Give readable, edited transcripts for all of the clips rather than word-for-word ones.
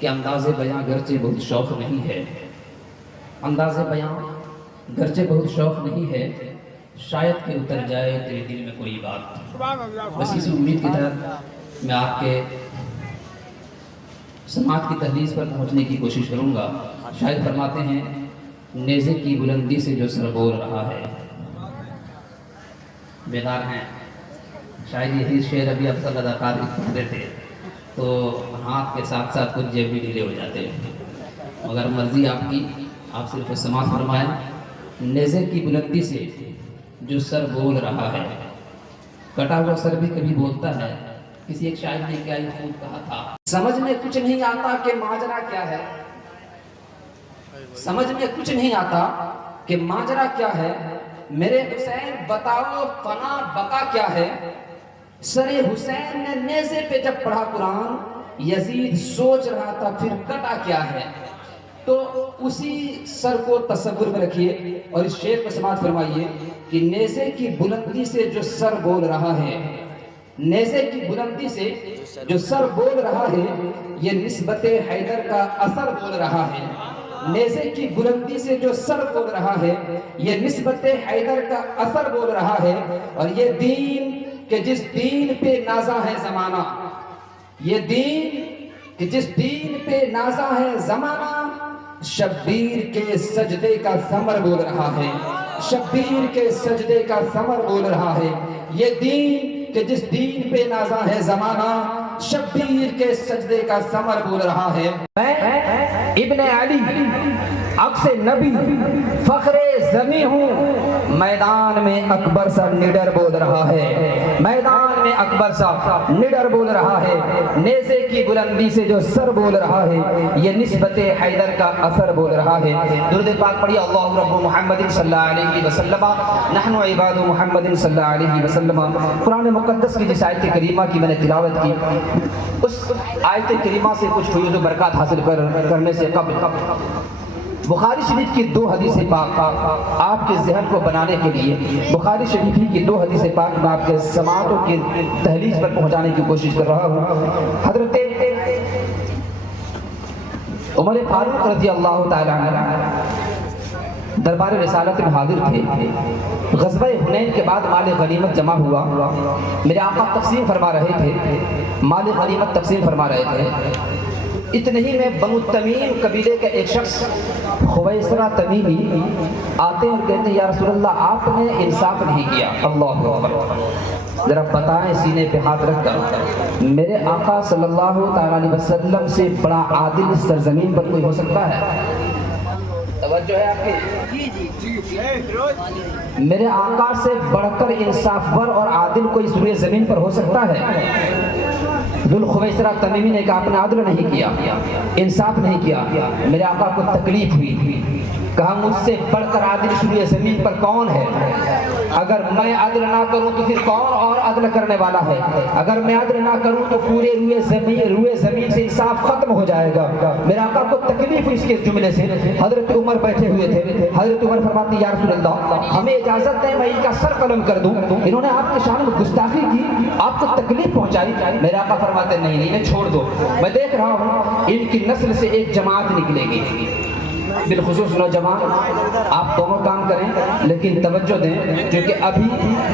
کہ انداز بیاں گرچہ بہت شوق نہیں ہے، انداز بیاں گرچہ بہت شوق نہیں ہے، شاید کہ اتر جائے تیرے دل میں کوئی بات۔ بس اسی امید کی طرح میں آپ کے سماعت کی تحلیل پر پہنچنے کی کوشش کروں گا۔ شاید فرماتے ہیں نیزے کی بلندی سے جو سر بول رہا ہے، بیدار ہیں؟ شاید یہی شعر ابھی افضل اداکار پڑھتے تھے تو ہاتھ کے ساتھ ساتھ کچھ جیب بھی ڈھیلے ہو جاتے، مگر مرضی آپ کی، آپ صرف سماعت فرمائیں۔ نیزے کی بلندی سے جو سر بول رہا ہے، کٹا ہوا سر بھی کبھی بولتا ہے۔ کسی ایک شاعر نے کیا یہ خوب کہا تھا، سمجھ میں کچھ نہیں آتا کہ ماجرا کیا ہے، سمجھ میں کچھ نہیں آتا کہ ماجرا کیا ہے، میرے حسین بتاؤ فنا بقا کیا ہے۔ سر حسین نے نیزے پہ جب پڑھا قرآن، یزید سوچ رہا تھا پھر کٹا کیا ہے۔ تو اسی سر کو تصور میں رکھیے اور اس شعر کو سماعت فرمائیے کہ نیزے کی بلندی سے جو سر بول رہا ہے، نیزے کی بلندی سے جو سر بول رہا ہے، یہ نسبت حیدر کا اثر بول رہا ہے۔ نیزے کی بلندی سے جو سر بول رہا ہے، یہ نسبت حیدر کا اثر بول رہا ہے۔ اور یہ دین کہ جس دین پہ نازا ہے زمانہ، یہ دین کہ جس دین پہ نازا ہے زمانہ، شبیر کے سجدے کا ثمر بول رہا ہے، شبیر کے سجدے کا ثمر بول رہا ہے۔ یہ دین کہ جس دین پہ نازا ہے زمانہ، شبیر کے سجدے کا ثمر بول رہا ہے۔ میں ابن علی عکس نبی فخر زمیں ہوں، میدان میں اکبر سا نڈر بول رہا ہے، میدان میں اکبر سا نڈر بول رہا ہے۔ نیزے کی بلندی سے جو سر بول رہا ہے، یہ نسبت حیدر کا اثر بول رہا ہے۔ درود پاک پڑھیے، اللہ رب محمد صلی اللہ علیہ وسلم، نحن عباد محمد صلی اللہ علیہ وسلم۔ قرآن مقدس کی جس آیت کریمہ کی میں نے تلاوت کی، اس آیت کریمہ سے کچھ فیوز و برکات حاصل کرنے سے قبل بخاری شریف کی 2 حدیث پاک آپ کے ذہن کو بنانے کے لیے، بخاری شریف کی 2 حدیث پاک میں آپ کے سماعتوں کی تحلیل پر پہنچانے کی کوشش کر رہا ہوں۔ حضرت عمر فاروق رضی اللہ تعالی عنہ دربار رسالت میں حاضر تھے۔ غزوہ حنین کے بعد مال غنیمت جمع ہوا، میرے آقا تقسیم فرما رہے تھے، مال غنیمت تقسیم فرما رہے تھے۔ اتنے ہی میں بنو تمیم قبیلے کا ایک شخص خویسرہ تمیمی آتے اور کہتے ہیں یا رسول اللہ آپ نے انصاف نہیں کیا۔ اللہ اکبر، ذرا بتائیں سینے پہ ہاتھ رکھ کر، میرے آقا صلی اللہ تعالی علیہ وسلم سے بڑا عادل اس سرزمین پر کوئی ہو سکتا ہے؟ توجہ ہے آپ کی؟ میرے آقا سے بڑھ کر انصافور اور عادل کوئی سوئے زمین پر ہو سکتا ہے؟ ذوالخویسرہ تمیمی نے کہا آپ نے عدل نہیں کیا، انصاف نہیں کیا۔ میرے آقا کو تکلیف ہوئی، کہا مجھ سے بڑھ کر عادل سوئے زمین پر کون ہے؟ اگر میں عدل نہ کروں تو پھر کون اور عدل کرنے والا ہے؟ اگر میں عدل نہ کروں تو پورے روئے زمین سے انصاف ختم ہو جائے گا۔ میرے آقا کو تکلیف اس کے جملے سے۔ حضرت عمر بیٹھے ہوئے تھے، حضرت عمر فرماتے یا رسول اللہ ہمیں اجازت ہے میں ان کا سر قلم کر دوں، انہوں نے آپ کے شان میں گستاخی کی، آپ کو تکلیف پہنچائی۔ میرے آقا فرماتے نہیں انہیں چھوڑ دو، میں دیکھ رہا ہوں ان کی نسل سے ایک جماعت نکلے گی۔ بالخصوص نوجوان آپ دونوں کام کریں لیکن توجہ دیں، کیونکہ ابھی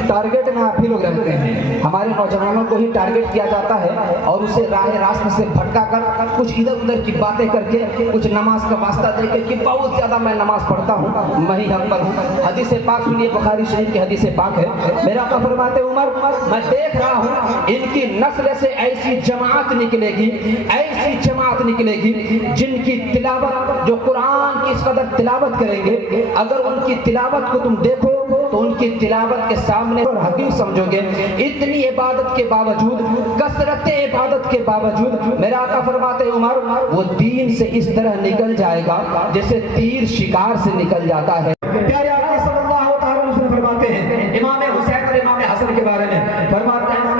ٹارگٹ میں آپ ہی لوگ رہتے ہیں، ہمارے نوجوانوں کو ہی ٹارگٹ کیا جاتا ہے اور اسے راہ راست سے بھٹکا کر کچھ ادھر ادھر کی باتیں کر کے کچھ نماز کا واسطہ دے کے کہ بہت زیادہ میں نماز پڑھتا ہوں، میں ہی حق پر ہوں۔ حدیث پاک سنیے، بخاری شریف کی حدیث پاک ہے، میرا آقا فرماتے عمر میں دیکھ رہا ہوں ان کی نسل سے ایسی جماعت نکلے گی، ایسی جماعت نکلے گی جن کی تلاوت جو قرآن کی اس قدر تلاوت کریں گے، اگر ان کی تلاوت کو تم دیکھو تو ان کی تلاوت کے سامنے اور حقیق سمجھو گے۔ اتنی عبادت کے باوجود، کثرت عبادت کے باوجود میرا آقا فرماتے عمر وہ دین سے اس طرح نکل جائے گا جیسے تیر شکار سے نکل جاتا ہے۔ پیارے آقا صلی اللہ تعالی وسلم فرماتے ہیں امام حسین اور امام حسن کے بارے میں، فرماتے ہیں امام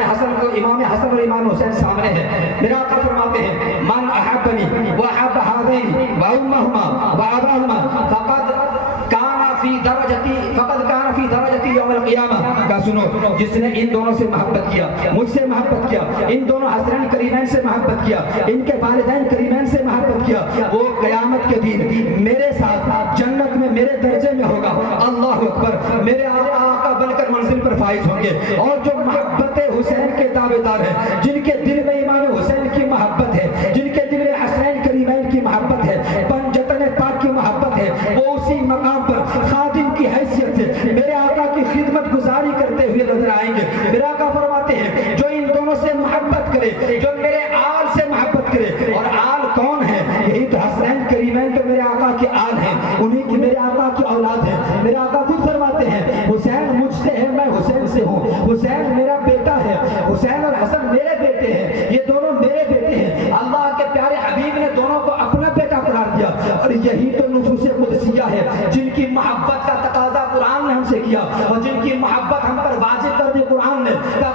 حسن اور امام حسین سامنے ہیں۔ میرا آقا فرماتے ہیں من احبنی واحب هذین وامہما واباہما فقد کان فی درجتی یوم القیامہ۔ کا سنو، جس نے ان دونوں سے محبت کیا، مجھ سے محبت کیا، ان دونوں حسنین کریمین سے محبت کیا، ان کے والدین کریمین سے محبت محبت کیا وہ قیامت کے دن میرے ساتھ جنت میں میرے درجے میں ہوگا. اللہ اکبر. میرے آقا بن کر منزل پر فائز ہوں گے. اور جو محبت حسین کے دعوے دار ہیں, جن کے دل میں امام حسین کی محبت ہے, جن کے دل میں حسین کریمین کی محبت ہے, پنجتن پاک کی محبت ہے, وہ اسی مقام پر خادم کی حیثیت سے میرے آقا کی خدمت گزاری کرتے ہوئے نظر آئیں گے. میرے آقا فرماتے ہیں جو ان دونوں سے محبت کرے, جو میرے آل سے محبت کرے, اور آل کون ہے؟ یہی تو حسین کریمین تو میرے آقا کے آل ہیں, انہی کی میرے آقا کی اولاد ہے. میرے آقا خود فرماتے ہیں حسین مجھ سے ہے, میں حسین سے ہوں. حسین میرا بیٹا ہے, حسین اور حسن میرے بیٹے ہیں, یہ دونوں میرے بیٹے ہیں. اللہ کے پیارے حبیب نے دونوں کو اپنا بیٹا قرار دیا. اور یہی تو نفوس قدسیہ ہے جن کی محبت کا تقاضا قرآن نے ہم سے کیا, اور جن کی محبت ہم پر واجب کر دی قرآن نے.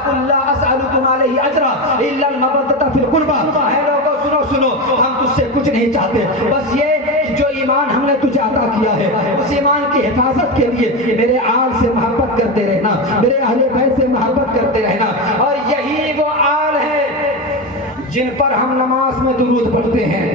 قُلْ لَا أَسْأَلُكُمْ عَلَيْهِ أَجْرًا إِلَّا الْمَوَدَّةَ فِي الْقُرْبَى. اے لوگوں سنو سنو, ہم تجھ سے کچھ نہیں چاہتے, بس یہ جو ایمان ہم نے تجھے عطا کیا ہے اس ایمان کی حفاظت کے لیے میرے آل سے محبت کرتے رہنا, میرے اہل بیت سے محبت کرتے رہنا. اور یہی وہ آل ہے جن پر ہم نماز میں درود پڑھتے ہیں,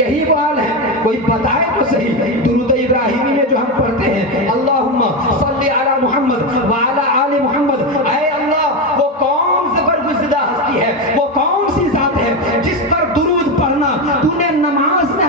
یہی وہ آل ہے. کوئی بتائے تو صحیح درود ابراہیمی میں جو ہم پڑھتے ہیں اللہم صلی علی محمد وعلی آل محمد, اے اللہ وہ کون سے برگزیدہ ہستی ہے, وہ کون سی ذات ہے جس پر درود پڑھنا تو نے نماز میں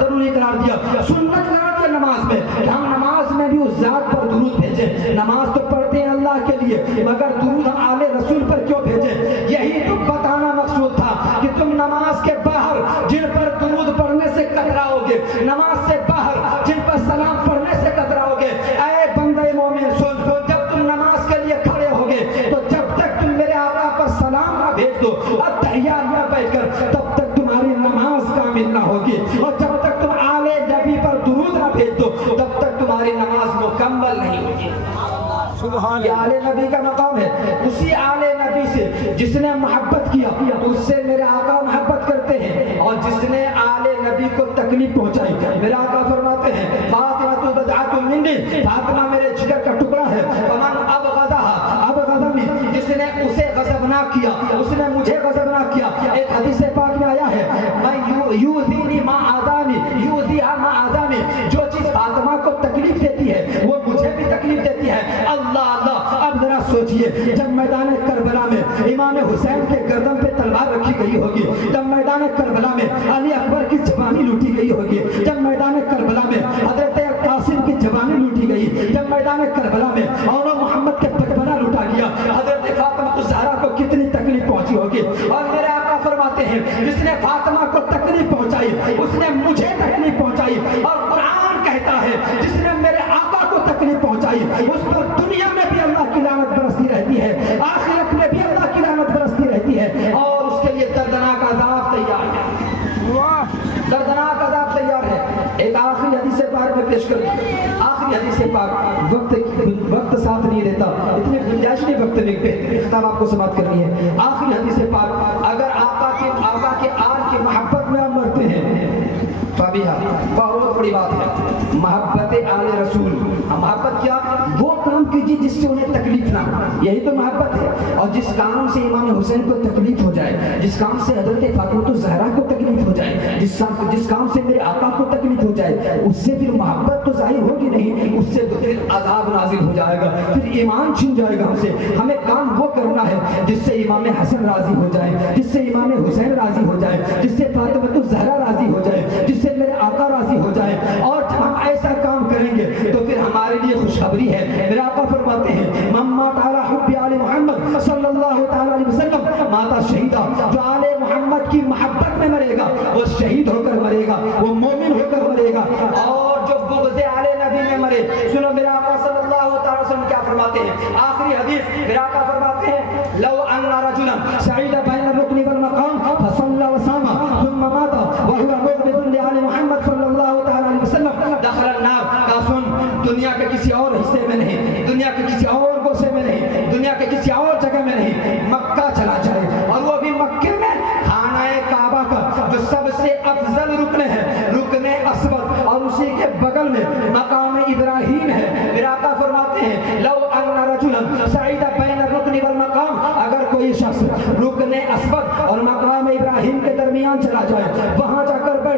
ضروری قرار دیا, سنت قرار دیا نماز میں, کہ ہم نماز میں بھی اس ذات پر درود بھیجیں. نماز تو پڑھتے ہیں اللہ کے لیے, مگر درود ہم آل رسول پر کیوں بھیجیں؟ یہی تو بتانا مقصود تھا کہ تم نماز کے باہر جن پر درود پڑھنے سے کتراؤ گے, نماز سے باہر جن پر سلام پڑھنے سے کتراؤ گے, اے بندے مومن سن, جب تم نماز کے لیے کھڑے ہوگے تو جب تک تم میرے آقا پر سلام نہ بھیج دو, اتحیات نہ بیٹھ کر, تب تک تمہاری نماز کامل نہ ہوگی. اور جب تک تم آل نبی پر درود نہ بھیج دو تب تک تمہاری نماز مکمل نہیں ہوگی. یہ آل نبی کا مقام ہے. اسی آل نبی سے جس نے محبت کیا تو اس سے میرے آقا محبت کرتے ہیں, اور جس نے آل نبی کو تکلیف پہنچائی, میرے آقا فرماتے ہیں فاطمہ بضعۃ منی, فاطمہ میرے جگر کا ٹکڑا ہے. فمن ابغضنی, جس نے اسے غضبناک کیا, اس نے مجھے غضبناک کیا. ایک حدیث پاک میں آیا ہے میں یؤذینی ما آذانی یؤذیہا ما آذانی, جو چیز فاطمہ کو تکلیف دیتی ہے وہ مجھے بھی تکلیف دیتی ہے. اللہ اللہ. اب ذرا سوچئے, جب میدان کربلا میں امام حسین کے گردن پہ تلوار رکھی گئی ہوگی, جب میدان کربلا میں علی اکبر کی جوانی لوٹی گئی ہوگی, جب میدان کربلا میں حضرت قاسم کی جوانی لوٹی گئی, جب میدان کربلا میں اور محمد کے بچپنا لوٹا گیا, حضرت فاطمہ الزہرا کو کتنی تکلیف پہنچی ہوگی. اور میرے آقا فرماتے ہیں جس نے فاطمہ کو تکلیف پہنچائی اس نے مجھے تکلیف پہنچائی. اور قرآن کہتا ہے جس نے میرے آقا کو تکلیف پہنچائی اس پر دنیا میں بھی اللہ کی لعنت برستی رہتی ہے, آخرت میں بھی اللہ کی لعنت برستی رہتی ہے, اور اس کے لیے دردناک عذاب تیار ہے, دردناک عذاب تیار ہے. ایک آخری حدیث پاک میں پیش کر دوں, آخری حدیث پاک, وقت ساتھ نہیں دیتا, اتنی گنجائش نہیں وقت میں خطاب آپ کو سماعت کرنی ہے. آخری حدیث پاک, اگر آقا کے آل کی محبت میں ہم مرتے ہیں فبیہا, بہت بڑی بات ہے محبت آل رسول. محبت کیا؟ وہ کام کیجیے جس سے انہیں تکلیف نہ ہو, یہی تو محبت ہے. اور جس کام سے امام حسین کو تکلیف ہو جائے, جس کام سے حضرت فاطمہ الزہرا کو تکلیف ہو جائے, جس کام سے میرے آقا کو تکلیف ہو جائے, اس سے پھر محبت تو ظاہر ہوگی نہیں, اس سے تو پھر عذاب نازل ہو جائے گا, پھر ایمان چھن جائے گا ہم سے. ہمیں کام وہ کرنا ہے جس سے امام حسن راضی ہو جائے, جس سے امام حسین راضی ہو جائے, جس سے فاطمہ الزہرا راضی ہو جائے, جس سے میرے آقا راضی ہو جائے. اور جب ہم ایسا کام کریں گے تو پھر ہمارے لیے خوشخبری ہے. میرے آقا فرماتے ہیں من مات علی حب آل محمد صلی اللہ تعالی علیہ وسلم ماتا شہیدا, جو آل محمد کی محبت میں مرے گا وہ شہید ہو کر مرے گا, وہ مومن ہو کر مرے گا. اور جو بغض آل نبی میں مرے, سنو میرے آقا صلی اللہ تعالی وسلم کیا فرماتے ہیں, آخری حدیث میرے آقا فرماتے ہیں لو ان رجلا سعید بین الرکن والمقام فصلى وصام ثم مات وهو مبغض لآل محمد صلی اللہ تعالی علیہ وسلم دخل النار. کا سن, دنیا کے کسی اور حصے میں نہیں, دنیا کے کسی اور گوشے میں نہیں, دنیا کے کسی اور جگہ میں نہیں, مکہ چلا جائے, اور وہ بھی مکے میں خانہ کعبہ کا جو سب سے افضل رکن ہے, رکن اسود, اور اسی کے بغل میں مقام ابراہیم ہے. میرا آقا فرماتے ہیں لو ان رجلا سعید بین الرکن والمقام, اگر کوئی شخص رکن اسود اور مقام ابراہیم کے درمیان چلا جائے, وہاں جا کر بیٹھ